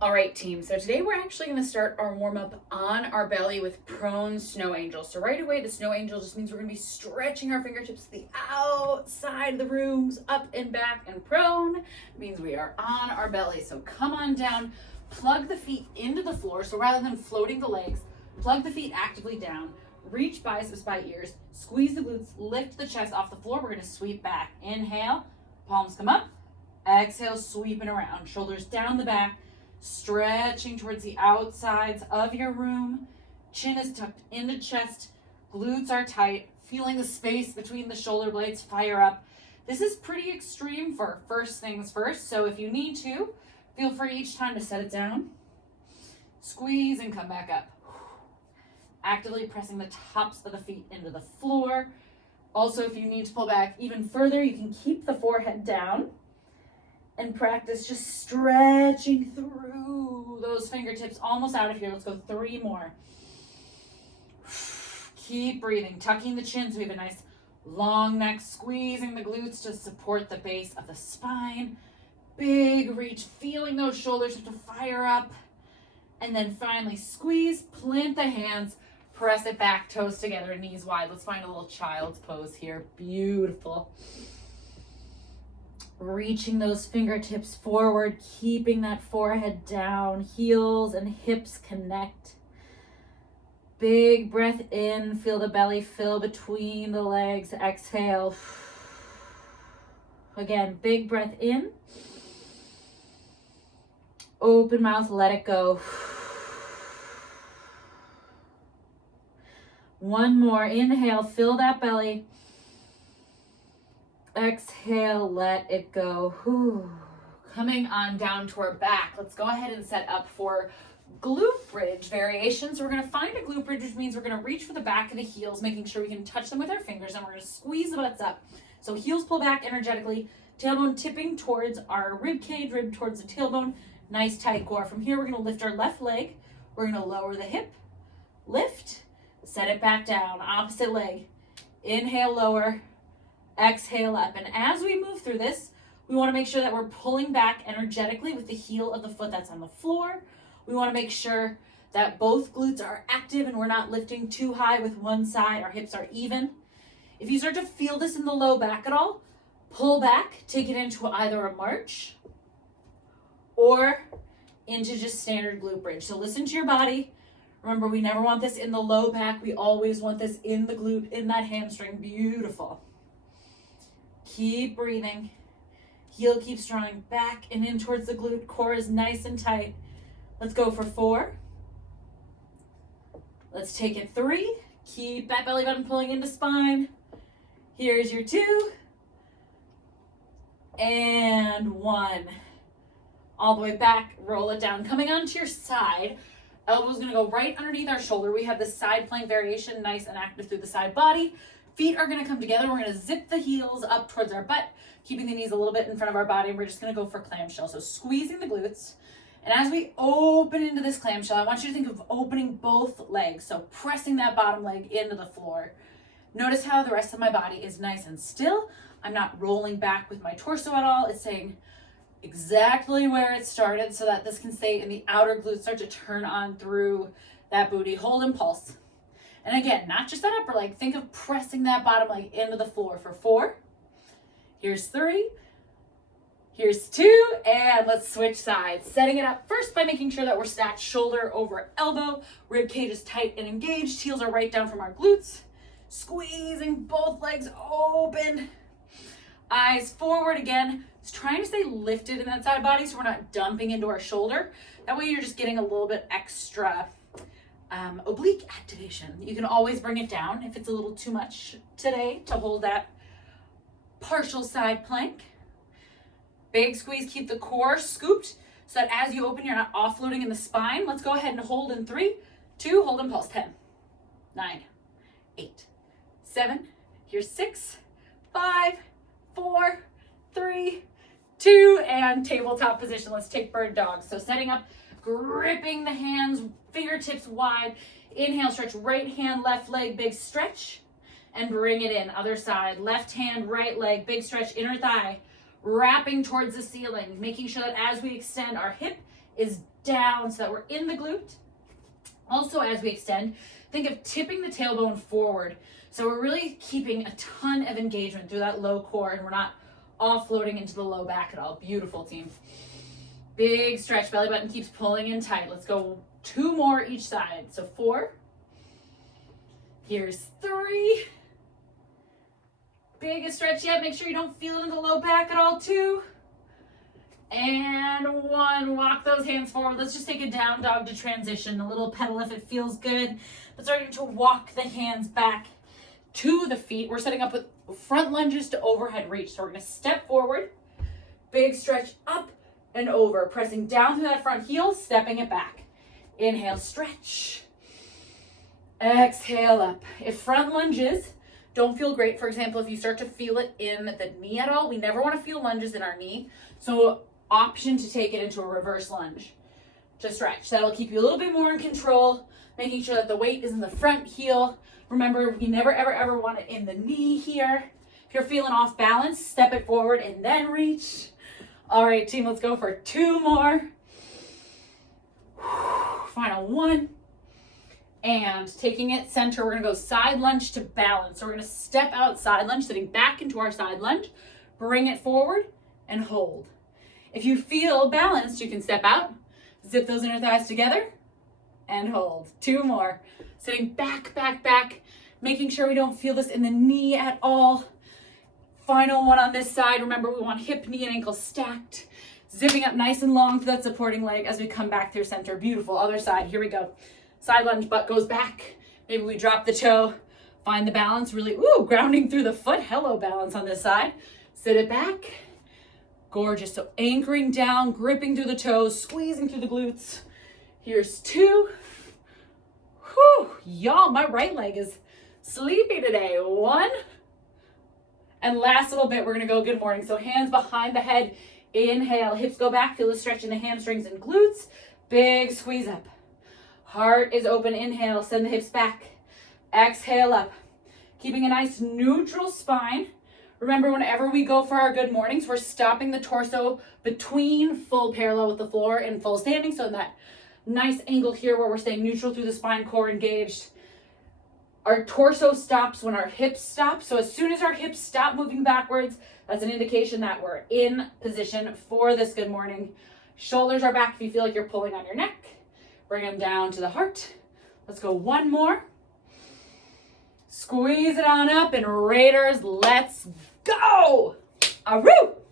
All right, team. So today we're actually going to start our warm up on our belly with prone snow angel. So right away, the snow angel just means we're going to be stretching our fingertips to the outside of the rooms, up and back, and prone. It means we are on our belly. So come on down, plug the feet into the floor. So rather than floating the legs, plug the feet actively down, reach biceps by ears, squeeze the glutes, lift the chest off the floor. We're going to sweep back. Inhale, palms come up. Exhale, sweeping around, shoulders down the back. Stretching towards the outsides of your room. Chin is tucked into chest. Glutes are tight. Feeling the space between the shoulder blades fire up. This is pretty extreme for first things first. So if you need to, feel free each time to set it down. Squeeze and come back up. Actively pressing the tops of the feet into the floor. Also, if you need to pull back even further, you can keep the forehead down. And practice just stretching through those fingertips almost out of here. Let's go 3 more. Keep breathing, tucking the chin so we have a nice long neck, squeezing the glutes to support the base of the spine. Big reach, feeling those shoulders start to fire up. And then finally squeeze, plant the hands, press it back, toes together, knees wide. Let's find a little child's pose here. Beautiful. Reaching those fingertips forward, keeping that forehead down, heels and hips connect. Big breath in, feel the belly fill between the legs. Exhale. Again, big breath in. Open mouth, let it go. One more, inhale, fill that belly. Exhale, let it go. Whew. Coming on down to our back. Let's go ahead and set up for glute bridge variations. We're going to find a glute bridge, which means we're going to reach for the back of the heels, making sure we can touch them with our fingers, and we're going to squeeze the butts up. So heels pull back energetically, tailbone tipping towards our rib cage, rib towards the tailbone. Nice tight core. From here, we're going to lift our left leg. We're going to lower the hip, lift, set it back down. Opposite leg. Inhale, lower. Exhale up. And as we move through this, we want to make sure that we're pulling back energetically with the heel of the foot that's on the floor. We want to make sure that both glutes are active and we're not lifting too high with one side. Our hips are even. If you start to feel this in the low back at all, pull back, take it into either a march or into just standard glute bridge. So listen to your body. Remember, we never want this in the low back. We always want this in the glute, in that hamstring. Beautiful. Keep breathing. Heel keeps drawing back and in towards the glute. Core is nice and tight. Let's go for 4. Let's take it 3. Keep that belly button pulling into spine. Here's your 2. And 1. All the way back, roll it down. Coming onto your side, elbow's gonna go right underneath our shoulder. We have this side plank variation, nice and active through the side body. Feet are gonna come together. We're gonna zip the heels up towards our butt, keeping the knees a little bit in front of our body. We're just gonna go for clamshell. So squeezing the glutes. And as we open into this clamshell, I want you to think of opening both legs. So pressing that bottom leg into the floor. Notice how the rest of my body is nice and still. I'm not rolling back with my torso at all. It's staying exactly where it started so that this can stay in the outer glutes, start to turn on through that booty. Hold and pulse. And again, not just that upper leg. Think of pressing that bottom leg into the floor for 4. Here's 3. Here's 2. And let's switch sides. Setting it up first by making sure that we're stacked shoulder over elbow. Rib cage is tight and engaged. Heels are right down from our glutes. Squeezing both legs open. Eyes forward again. Just trying to stay lifted in that side body so we're not dumping into our shoulder. That way you're just getting a little bit extra oblique activation. You can always bring it down if it's a little too much today to hold that partial side plank. Big squeeze, keep the core scooped so that as you open, you're not offloading in the spine. Let's go ahead and hold in 3, 2, hold and pulse. 10, 9, 8, 7, here's 6, 5, 4, 3, 2, and tabletop position. Let's take bird dogs. So setting up, gripping the hands, fingertips wide. Inhale, stretch right hand, left leg, big stretch, and bring it in. Other side, left hand, right leg, big stretch, inner thigh, wrapping towards the ceiling, making sure that as we extend, our hip is down so that we're in the glute. Also, as we extend, think of tipping the tailbone forward. So we're really keeping a ton of engagement through that low core, and we're not offloading into the low back at all. Beautiful, team. Big stretch, belly button keeps pulling in tight. Let's go 2 more each side. So 4. Here's 3. Biggest stretch yet. Make sure you don't feel it in the low back at all. 2. And 1. Walk those hands forward. Let's just take a down dog to transition. A little pedal if it feels good. But starting to walk the hands back to the feet. We're setting up with front lunges to overhead reach. So we're going to step forward. Big stretch up and over. Pressing down through that front heel. Stepping it back. Inhale, stretch. Exhale up. If front lunges don't feel great, for example, if you start to feel it in the knee at all, we never want to feel lunges in our knee. So option to take it into a reverse lunge to stretch. That'll keep you a little bit more in control, making sure that the weight is in the front heel. Remember, we never, ever want it in the knee here. If you're feeling off balance, step it forward and then reach. All right, team, let's go for 2 more. Final 1. And taking it center, we're gonna go side lunge to balance. So we're gonna step out side lunge, sitting back into our side lunge, bring it forward and hold. If you feel balanced, you can step out, zip those inner thighs together and hold. 2 more. Sitting back, making sure we don't feel this in the knee at all. Final 1 on this side. Remember, we want hip, knee, and ankle stacked. Zipping up nice and long through that supporting leg as we come back through center. Beautiful. Other side. Here we go. Side lunge, butt goes back. Maybe we drop the toe. Find the balance. Really, grounding through the foot. Hello, balance on this side. Sit it back. Gorgeous. So anchoring down, gripping through the toes, squeezing through the glutes. Here's 2. Whew, y'all, my right leg is sleepy today. 1. And last little bit, we're gonna go good morning. So hands behind the head. Inhale, hips go back. Feel the stretch in the hamstrings and glutes. Big squeeze up. Heart is open. Inhale, send the hips back. Exhale up. Keeping a nice neutral spine. Remember, whenever we go for our good mornings, we're stopping the torso between full parallel with the floor and full standing. So that nice angle here where we're staying neutral through the spine, core engaged. Our torso stops when our hips stop. So as soon as our hips stop moving backwards, that's an indication that we're in position for this good morning. Shoulders are back if you feel like you're pulling on your neck. Bring them down to the heart. Let's go 1 more. Squeeze it on up, and Raiders, let's go. Aroo!